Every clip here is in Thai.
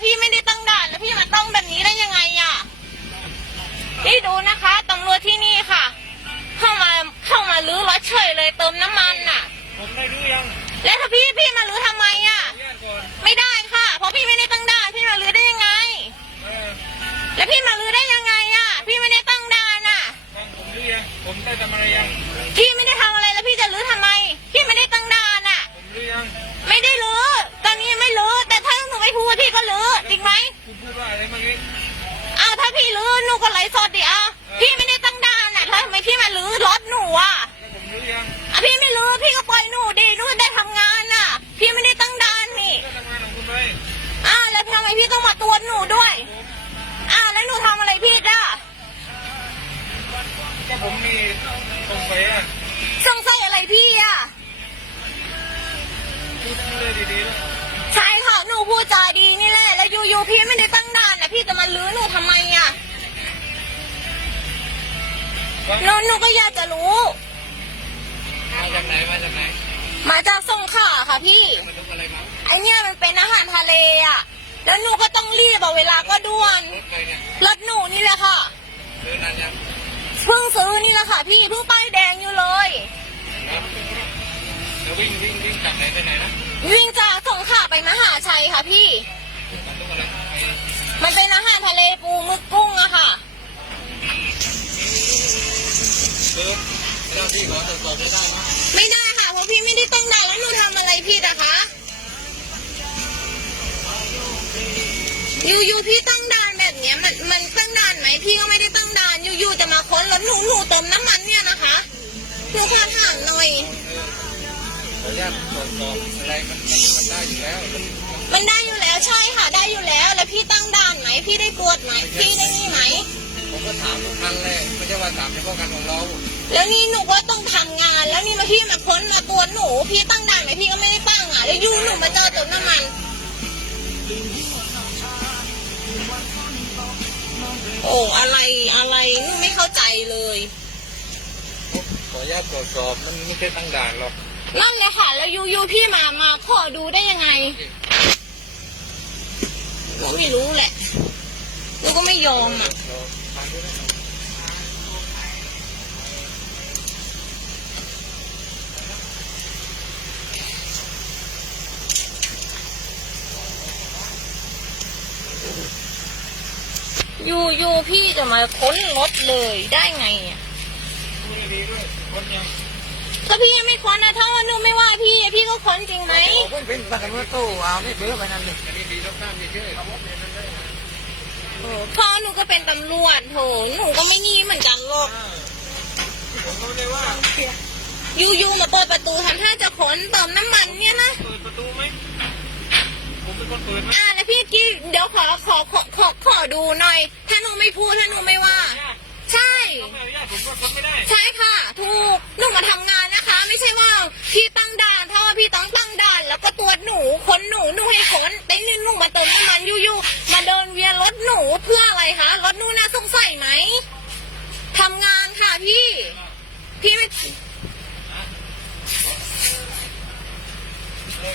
พี่ไม่ได้ตั้งด่านแล้วพี่มาต้องแบบนี้ได้ยังไงอะพี่ดูนะคะตำรวจที่นี่ค่ะ เข้ามาเข้ามาลื้อรถเฉยเลยเติมน้ำมันน่ะ ผมได้รู้ยัง แล้วถ้าพี่พี่ ลื้อหนูก็ไลฟ์สดดิอะพี่ไม่ได้ตั้งด่านอะแล้วทำไมพี่มาลื้อรถหนูอะแล้วผมหรือยังอะพี่ไม่ลื้อพี่ก็ปล่อยหนูดิหนูได้ทำงานน่ะ พี่ไม่ได้ตั้งด่านนี่ก็ทำงานของคุณไปอ้าวแล้วทำไมพี่ต้องมาตรวจหนูด้วยอ้าวแล้วหนูทำอะไรผิดอะก็ผมมีตรงไปอะ หนูหนูก็อยากจะรู้ มาจากไหนมาจากไหนมาจากสงขลาค่ะพี่มาจากอะไรมาไอเนี้ยมันเป็นอาหารทะเลอะ แล้วหนูก็ต้องรีบอะเวลาก็ด่วน รถใครเนี่ยรถหนูนี่แหละค่ะเดินนานยังเพิ่งซื้อนี่แหละค่ะพี่ เพิ่งป้ายแดงอยู่เลย ครับเดี๋ยววิ่งวิ่งวิ่งจากไหนไปไหนนะวิ่งจากสงขลาไปมหาชัยค่ะพี่ พี่ไม่ได้ตั้งด่านแล้วหนูทำอะไรผิดอะคะอยู่ๆพี่ตั้งด่านแบบเนี้ยมันมันตั้งด่านไหมพี่ก็ไม่ได้ตั้งด่านอยู่ๆจะมาค้นรถหนูหนูเติมน้ำมันเนี่ยนะคะหนูขอถามหน่อยขออนุญาตตรวจสอบอะไรมันมันมันได้อยู่แล้วมันได้อยู่แล้วใช่ค่ะ ได้อยู่แล้ว แล้วพี่ตั้งด่านไหมพี่ได้ตรวจไหมพี่ได้นี่ไหมผมก็ถามทุกคันเลยไม่ใช่ว่าถามเฉพาะคันของเรา แล้วนี่หนูว่าต้อง พี่มาค้นมาตรวจหนู พี่ตั้งด่านไหมพี่ก็ไม่ได้ตั้งอะแล้วอยูหนูมาเจอเติมน้ำมันโอ้อะไรอะไรหนูไม่เข้าใจเลยขออนุญาตตรวจสอบมันไม่ใช่ตั้งด่านหรอกนั่นเลยค่ะ แล้วยูยูพี่มามาขอดูได้ยังไงหนูไม่รู้แหละหนูก็ไม่ยอมอะ ยูยูพี่จะมาค้นรถเลยได้ไงอะพูดดีด้วยคนยังถ้าพี่ยังไม่ค้นนะถ้าว่าหนูไม่ว่าพี่อะพี่ก็ค้นจริงไหมเพิ่งเป็นประกันว่าตู้เอานี่เบื่อไปนั่นเลยอันนี้ดีรถน้ำมีชื่อเขาบอกเรียนนั่นได้โอ้พ่อหนูก็เป็นตำรวจโถหนูก็ไม่งีเหมือนกันหรอกผมก็เลยว่ายูยูมาเปิดประตูทำท่าจะค้นเติมน้ำมันเนี่ยนะเปิดประตูไหมผมเป็นคนเปิดไหมอ่าแล้วพี่กี้ เดี๋ยวขอขอขอขอขอดูหน่อย ถ้าหนูไม่พูดถ้าหนูไม่ว่า ใช่ ไม่อนุญาตผมก็ทำไม่ได้ ใช่ค่ะ ถูกหนูมาทำงานนะคะ ไม่ใช่ว่าพี่ตั้งด่านถ้าว่าพี่ต้องตั้งด่าน แล้วก็ตรวจหนูค้นหนูหนูให้ค้นแต่นี่หนูมาเติมน้ำมันยูๆมาเดินเวียนรถหนูเพื่ออะไรคะรถหนูน่าสงสัยไหมทำงานค่ะพี่ พี่ไม่ เลย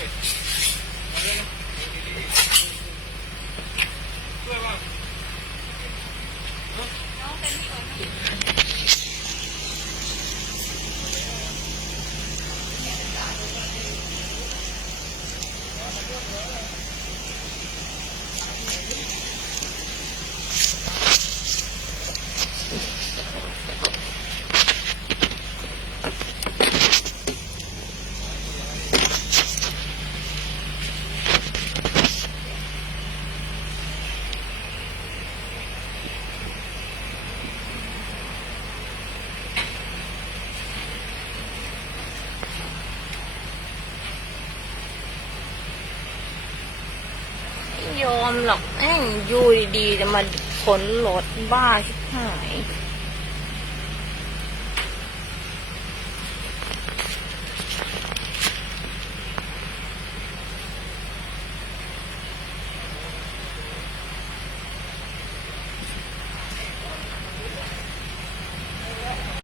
Thank you. ยอมหรอกแม่งอยู่ดีๆจะมาขนรถบ้าชิบหาย